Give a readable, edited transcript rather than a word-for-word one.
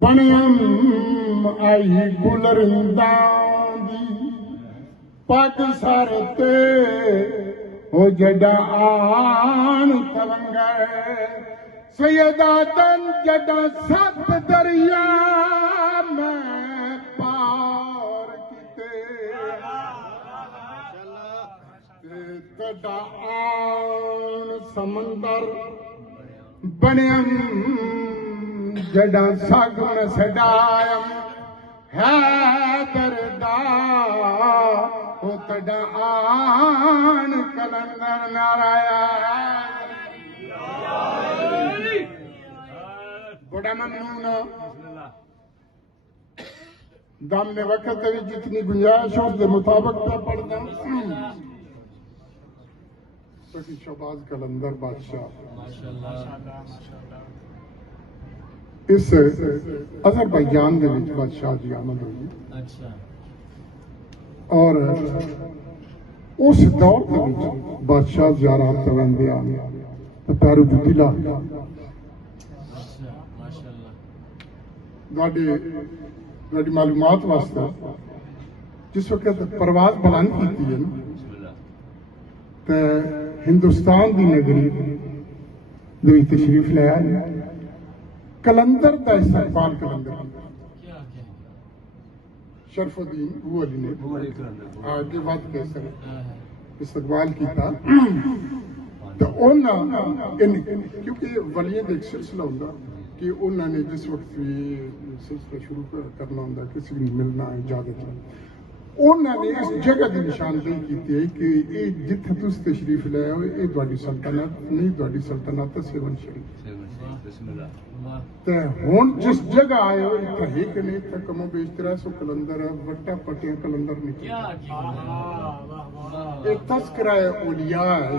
ਬਣਮ ਆਈ ਗੁਲਰਿੰਦਾਂ ਦੀ ਪੱਗ ਸਰ ਤੇ ਉਹ ਜੱਡਾ ਆਣ ਤਲੰਗਰ ਸੈਯਦਾ ਤਨ ਜੱਡਾ ਸੱਤ ਦਰਿਆ ਮੈਂ ਪਾਰ ਕੀਤੇ ਤੇ ਤਡਾ ਆਣ ਸਮੁੰਦਰ ਬਣਮ ਜੱਡਾ ਸਗ ਨ ਛਡਾਇਮ ਹੈ ਦਰਦਾ ਉਹ ਤਡਾ ਆਣ ਕਲੰਦਰ ਨਾਰਾਇਆ بڑا ممنون دم نے وقت بھی جتنی گنجائش ہو اس کے مطابق پہ پڑھنا سکی شہباز قلندر بادشاہ اس آذربائیجان دے وچ بادشاہ دی آمد ہوئی اور اس دور دے وچ بادشاہ زیارات کرندے آن تے پیرو جُتی لا گاڑی معلومات واسطہ جس وقت پرواز بلند کی ہے نا تو ہندوستان دی نگری دوی تشریف لے آئے کلندر دا استقبال کلندر شرف الدین وہ علی نے آگے بات کیسے استقبال کیتا تو کیونکہ ولیاں دا ایک سلسلہ ہوتا کہ انہوں نے جس وقت بھی سلسلہ شروع کرنا ہوتا کسی بھی ملنا اجازت انہوں نے اس جگہ کی نشاندہی کی ہے کہ یہ جتھے تس تشریف لے آؤ یہ تہاڈی سلطنت نہیں تہاڈی سلطنت سیون شری تے ہن جس جگہ آئے ہو اتھے ہے کہ نہیں اتھے کم و بیش 300 کلندر وٹا پٹیاں کلندر نکلے یہ تذکرہ اولیاء ہے